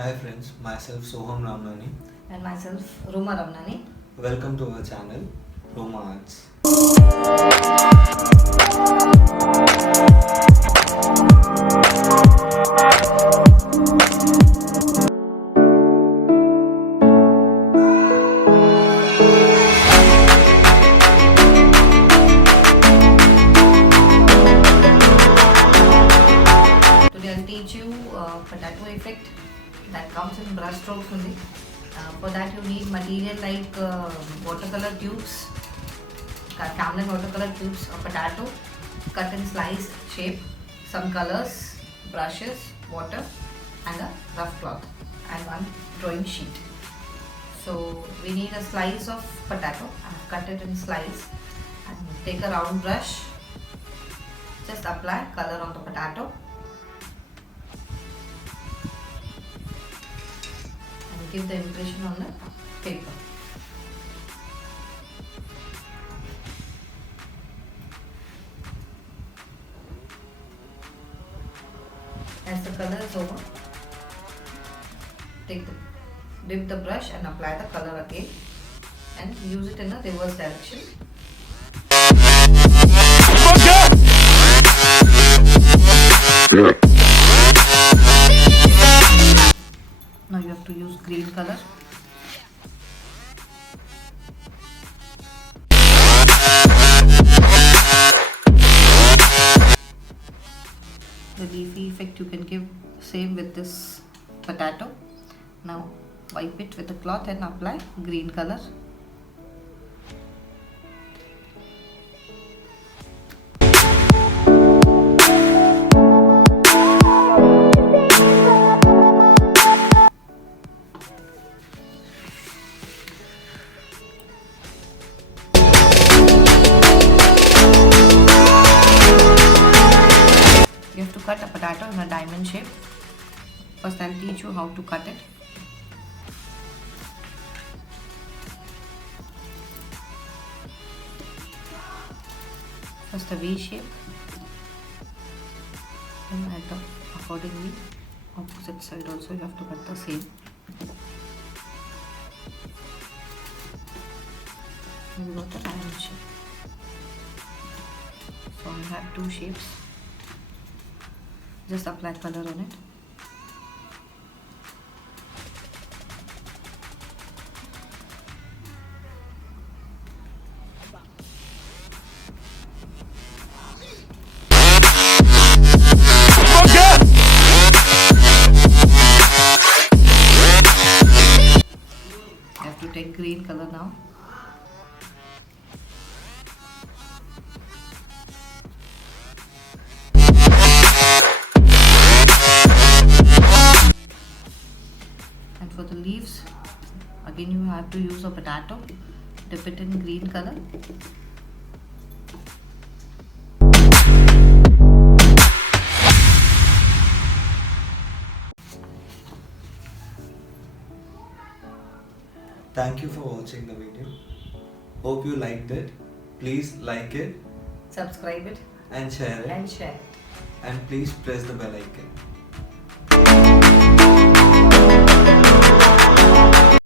Hi friends, myself SOHAM Ramnani. And myself, Roma Ramnani. Welcome to our channel, Roma Arts. Today I'll teach you potato effect that comes in brush strokes only. For that you need material like watercolor tubes, Camlin watercolor tubes, a potato cut in sliced shape, some colors, brushes, water and a rough cloth and one drawing sheet. So we need a slice of potato. I have cut it in slice and take a round brush. Just apply color on the potato and give the impression on the paper. As the color is over, dip the brush and apply the color again and use it in a reverse direction. Now you have to use green color. The leafy effect you can give same with this potato. Now wipe it with a cloth and apply green color. You have to cut a potato in a diamond shape. First I'll teach you how to cut it. First a V shape, and at the accordingly opposite side also you have to cut the same. You got a diamond shape. So I have two shapes. Just apply color on it. You have to take green color now. And for the leaves, again you have to use a potato, dip it in green color. Thank you for watching the video. Hope you liked it. Please like it Subscribe it and share it. and share it. And please press the bell icon.